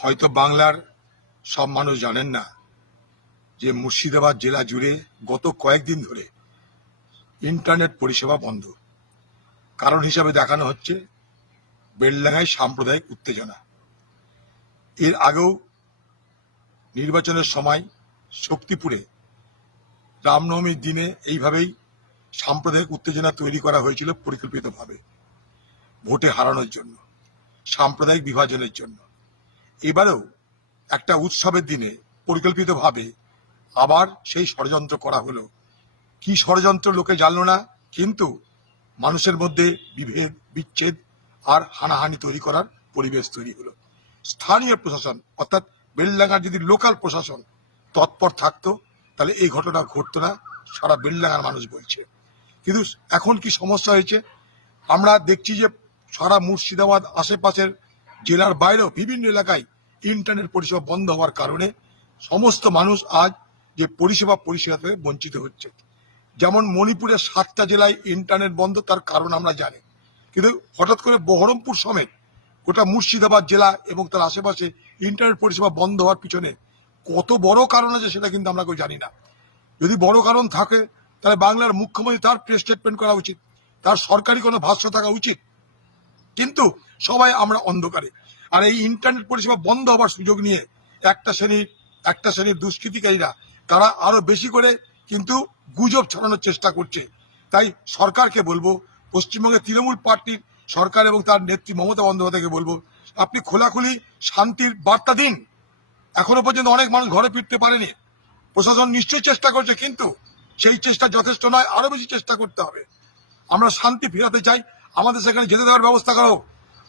হয়তো বাংলার সব মানুষ জানেন না যে মুর্শিদাবাদ জেলা জুড়ে গত কয়েকদিন ধরে ইন্টারনেট পরিষেবা বন্ধ। কারণ হিসাবে দেখানো হচ্ছে বেলডাঙ্গায় সাম্প্রদায়িক উত্তেজনা। এর আগেও নির্বাচনের সময় শক্তিপুরে রামনবমীর দিনে এইভাবেই সাম্প্রদায়িক উত্তেজনা তৈরি করা হয়েছিল পরিকল্পিতভাবে। ভোটে হারানোর জন্য, সাম্প্রদায়িক বিভাজনের জন্য। এবারেও একটা উৎসবের দিনে পরিকল্পিতভাবে আবার সেই ষড়যন্ত্র করা হলো। কি ষড়যন্ত্র লোকে জানলো না, কিন্তু মানুষের মধ্যে বিভেদ, বিচ্ছেদ আর হানাহানি তৈরি করার পরিবেশ তৈরি হলো। স্থানীয় প্রশাসন, অর্থাৎ বেলডাঙ্গার যদি লোকাল প্রশাসন তৎপর থাকতো, তাহলে এই ঘটনা ঘটতো না, সারা বেলডাঙ্গার মানুষ বলছে। কিন্তু এখন কি সমস্যা হয়েছে? আমরা দেখছি যে সারা মুর্শিদাবাদ আশেপাশের জেলার বাইরেও বিভিন্ন এলাকায় ইন্টারনেট পরিষেবা বন্ধ হওয়ার কারণে সমস্ত মানুষ আজ যে পরিষেবা পরিষেবা থেকে বঞ্চিত হচ্ছে। যেমন মণিপুরের সাতটা জেলায় ইন্টারনেট বন্ধ, তার কারণ আমরা জানি। কিন্তু হঠাৎ করে বহরমপুর সমেত গোটা মুর্শিদাবাদ জেলা এবং তার আশেপাশে ইন্টারনেট পরিষেবা বন্ধ হওয়ার পিছনে কত বড় কারণ আছে সেটা কিন্তু আমরা কেউ জানি না। যদি বড় কারণ থাকে, তাহলে বাংলার মুখ্যমন্ত্রী তার প্রেস স্টেটমেন্ট করা উচিত। তার সরকারি কোনো ভাষ্য থাকা উচিত? কিন্তু সবাই আমরা অন্ধকারে। আর এই ইন্টারনেট পরিষেবা বন্ধ হবার সুযোগ নিয়ে একটা শ্রেণির একটা শ্রেণির দুষ্কৃতিকারীরা, তারা আরও বেশি করে কিন্তু গুজব ছড়ানোর চেষ্টা করছে। তাই সরকারকে বলব, পশ্চিমবঙ্গের তৃণমূল পার্টির সরকার এবং তার নেত্রী মমতা বন্দ্যোপাধ্যায়কে বলব, আপনি খোলাখুলি শান্তির বার্তা দিন। এখনও পর্যন্ত অনেক মানুষ ঘরে ফিরতে পারেনি। প্রশাসন নিশ্চয়ই চেষ্টা করছে, কিন্তু সেই চেষ্টা যথেষ্ট নয়, আরও বেশি চেষ্টা করতে হবে। আমরা শান্তি ফেরাতে চাই আমাদের সেখানে যেতে দেওয়ার ব্যবস্থা করা হোক।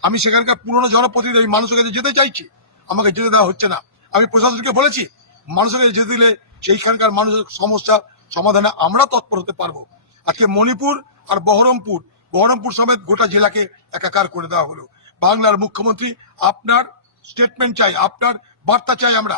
আমি সেখানকার পুরনো জনপ্রতিনিধি, আমি মানুষের কাছে যেতে চাইছি, আমাকে যেতে দেওয়া হচ্ছে না। আমি প্রশাসনকে বলেছি, মানুষের কাছে যেতে দিলে সেইখানকার মানুষের সমস্যা সমাধানে আমরা তৎপর হতে পারব। আজকে মণিপুর আর বহরমপুর বহরমপুর সমেত গোটা জেলাকে একাকার করে দেওয়া হলো। বাংলার মুখ্যমন্ত্রী আপনার স্টেটমেন্ট চাই, আপনার বার্তা চাই আমরা।